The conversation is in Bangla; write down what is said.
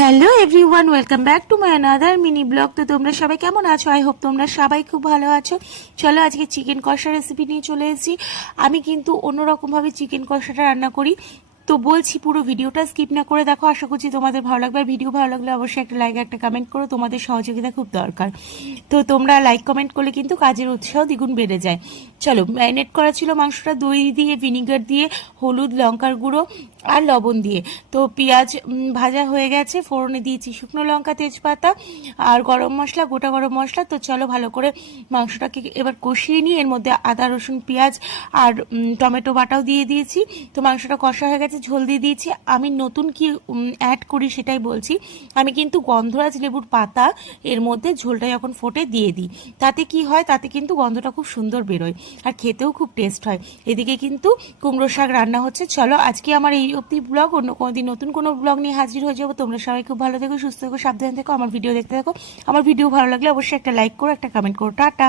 Hello everyone, welcome back to my another mini blog. তো তোমরা সবাই কেমন আছো? আই হোপ তোমরা সবাই খুব ভালো আছো। চলো আজকে চিকেন কষা রেসিপি নিয়ে চলে এসেছি। আমি কিন্তু অন্যরকমভাবে চিকেন কষাটা রান্না করি, তো বলছি পুরো ভিডিওটা স্কিপ না করে দেখো। আশা করছি তোমাদের ভালো লাগবে। আর ভিডিও ভালো লাগলে অবশ্যই একটা লাইক একটা কমেন্ট করো, তোমাদের সহযোগিতা খুব দরকার। তো তোমরা লাইক কমেন্ট করলে কিন্তু কাজের উৎসাহ দ্বিগুণ বেড়ে যায়। চলো, ম্যারিনেট করা ছিল মাংসটা দই দিয়ে, ভিনিগার দিয়ে, হলুদ, লঙ্কার গুঁড়ো আর লবণ দিয়ে। তো পেঁয়াজ ভাজা হয়ে গেছে, ফোড়নে দিয়েছি শুকনো লঙ্কা, তেজপাতা আর গরম মশলা, গোটা গরম মশলা। তো চলো ভালো করে মাংসটাকে এবার কষিয়ে নিই। এর মধ্যে আদা রসুন পেঁয়াজ আর টমেটো বাটাও দিয়ে দিয়েছি। তো মাংসটা কষা হয়ে গেছে, ঝোল দিয়ে দিয়েছি। আমি নতুন কি অ্যাড করি সেটাই বলছি। আমি কিন্তু গন্ধরাজ লেবুর পাতা এর মধ্যে ঝোলটা যখন ফোটে দিয়ে দিই। তাতে কি হয়, তাতে কিন্তু গন্ধটা খুব সুন্দর বেরোয় আর খেতেও খুব টেস্ট হয়। এদিকে কিন্তু কুমড়ো শাক রান্না হচ্ছে। চলো আজকে আমার এই অবধি ব্লগ, অন্য কোনোদিন নতুন কোনো ব্লগ নিয়ে হাজির হয়ে যাবো। তোমরা সবাই খুব ভালো থেকো, সুস্থ থেকো, সাবধানে থেকো, আমার ভিডিও দেখতে থাকো। আমার ভিডিও ভালো লাগলে অবশ্যই একটা লাইক করো, একটা কমেন্ট করো। টাটা।